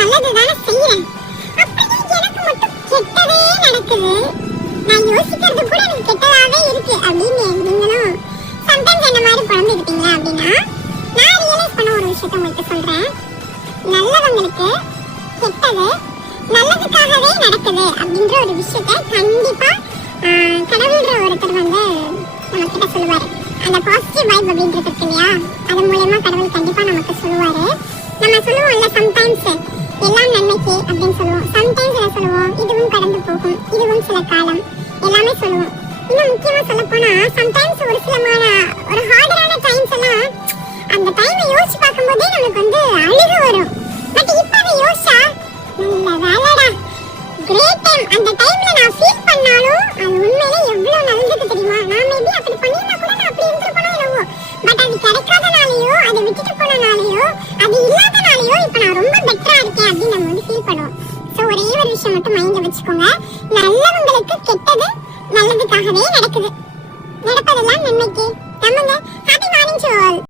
நல்லது தானே செய்யறேன், அப்படியே எனக்கு மட்டும் கெட்டதே நடக்குது, நான் யோசிக்கிறது கூட எனக்கு கெட்டதாவே இருக்கு அப்படின்னு நீங்களும் சம்டைம்ஸ் என்ன மாதிரி குழம்பிக்கிட்டீங்க அப்படின்னா, நான் ரியலைஸ் பண்ண ஒரு விஷயத்த உங்களுக்கு சொல்றேன். நல்லவங்களுக்கு கெட்டது நல்லதுக்காகவே நடக்குது அப்படின்ற ஒரு விஷயத்த கண்டிப்பா கடவுள்ன்ற ஒருத்தர் வந்து நம்ம கிட்ட சொல்லுவாரு. அந்த பாசிட்டிவ் வைப் அப்படின்றது இருக்கு இல்லையா, அது மூலமா கடவுள் கண்டிப்பா நமக்கு சொல்லுவாரு. நம்ம சொல்லுவோம்ல சம்டைம்ஸ் எல்லாம் நன்மைக்கு அப்படின்னு சொல்லுவோம், சம்டைம்ஸ் என்ன சொல்லுவோம், இதுவும் கடந்து போகும், இதுவும் சில காலம் எல்லாமே சொல்லுவோம். இன்னும் முக்கியமா சொல்ல போனா சம்டைம்ஸ் ஒரு சிலமான ஒரு ஹார்டரான டைம்ஸ் எல்லாம் அந்த டைமை யோசிச்சு பார்க்கும்போதே நமக்கு வந்து அழுகு வரும். பட் இப்ப அதை யோசிச்சா நல்ல வேலைடா, கிரேட் டைம், அந்த டைம்ல நான் ஃபீல் பண்ணாலும் அது உண்மையிலே எவ்வளவு நல்லதுக்கு தெரியுமா, நான் மேபி அப்படி பண்ணியிருந்தா கூட நான் அப்படி இருந்திருப்பேனோ என்னவோ, பட் அது கிடைக்காதனாலயோ அதை விட்டுட்டு போனனாலயோ அது இல்லாதனாலயோ இப்ப நான் ரொம்ப பெட்டரா இருக்கேன் அப்படின்னு நம்ம வந்து ஃபீல் பண்ணுவோம். ஸோ ஒரே ஒரு விஷயம் மட்டும் மைண்ட்ல வச்சுக்கோங்க, நல்லவங்களுக்கு கெட்டது நல்லதுக்காகவே நடக்குது, நடப்பதெல்லாம் நன்மைக்கு.